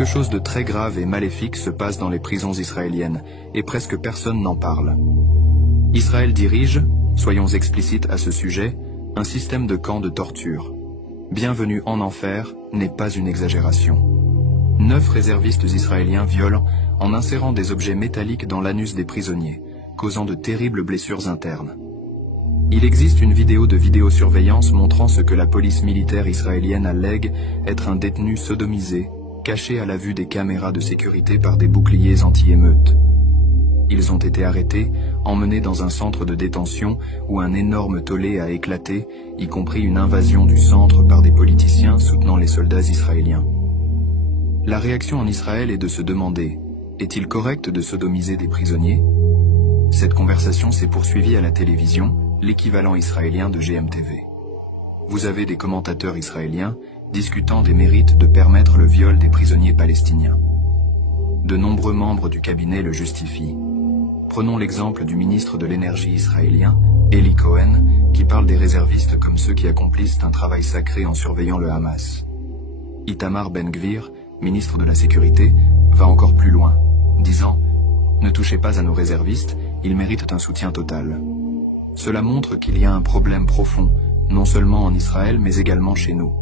Quelque chose de très grave et maléfique se passe dans les prisons israéliennes, et presque personne n'en parle. Israël dirige, soyons explicites à ce sujet, un système de camps de torture. Bienvenue en enfer n'est pas une exagération. 9 réservistes israéliens violent en insérant des objets métalliques dans l'anus des prisonniers, causant de terribles blessures internes. Il existe une vidéo de vidéosurveillance montrant ce que la police militaire israélienne allègue être un détenu sodomisé, caché à la vue des caméras de sécurité par des boucliers anti-émeutes. Ils ont été arrêtés, emmenés dans un centre de détention où un énorme tollé a éclaté, y compris une invasion du centre par des politiciens soutenant les soldats israéliens. La réaction en Israël est de se demander, est-il correct de sodomiser des prisonniers? Cette conversation s'est poursuivie à la télévision, l'équivalent israélien de GMTV. Vous avez des commentateurs israéliens discutant des mérites de permettre le viol des prisonniers palestiniens. De nombreux membres du cabinet le justifient. Prenons l'exemple du ministre de l'énergie israélien, Eli Cohen, qui parle des réservistes comme ceux qui accomplissent un travail sacré en surveillant le Hamas. Itamar Ben-Gvir, ministre de la Sécurité, va encore plus loin, disant « Ne touchez pas à nos réservistes, ils méritent un soutien total ». Cela montre qu'il y a un problème profond, non seulement en Israël mais également chez nous.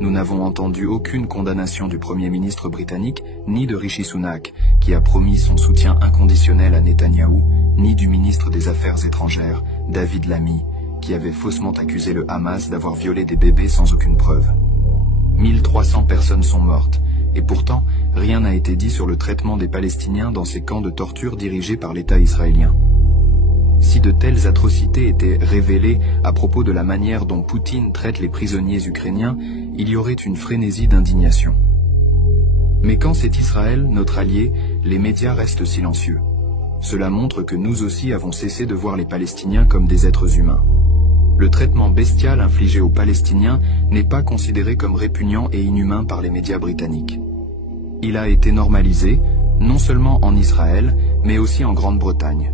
Nous n'avons entendu aucune condamnation du Premier ministre britannique, ni de Rishi Sunak, qui a promis son soutien inconditionnel à Netanyahou, ni du ministre des Affaires étrangères, David Lammy, qui avait faussement accusé le Hamas d'avoir violé des bébés sans aucune preuve. 1300 personnes sont mortes, et pourtant, rien n'a été dit sur le traitement des Palestiniens dans ces camps de torture dirigés par l'État israélien. Si de telles atrocités étaient révélées à propos de la manière dont Poutine traite les prisonniers ukrainiens, il y aurait une frénésie d'indignation. Mais quand c'est Israël, notre allié, les médias restent silencieux. Cela montre que nous aussi avons cessé de voir les Palestiniens comme des êtres humains. Le traitement bestial infligé aux Palestiniens n'est pas considéré comme répugnant et inhumain par les médias britanniques. Il a été normalisé, non seulement en Israël, mais aussi en Grande-Bretagne.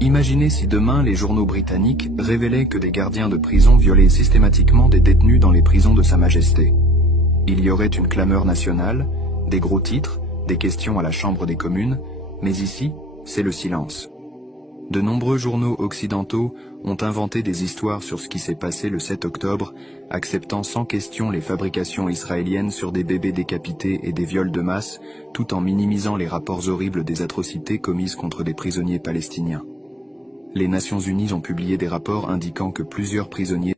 Imaginez si demain les journaux britanniques révélaient que des gardiens de prison violaient systématiquement des détenus dans les prisons de Sa Majesté. Il y aurait une clameur nationale, des gros titres, des questions à la Chambre des communes, mais ici, c'est le silence. De nombreux journaux occidentaux ont inventé des histoires sur ce qui s'est passé le 7 octobre, acceptant sans question les fabrications israéliennes sur des bébés décapités et des viols de masse, tout en minimisant les rapports horribles des atrocités commises contre des prisonniers palestiniens. Les Nations Unies ont publié des rapports indiquant que plusieurs prisonniers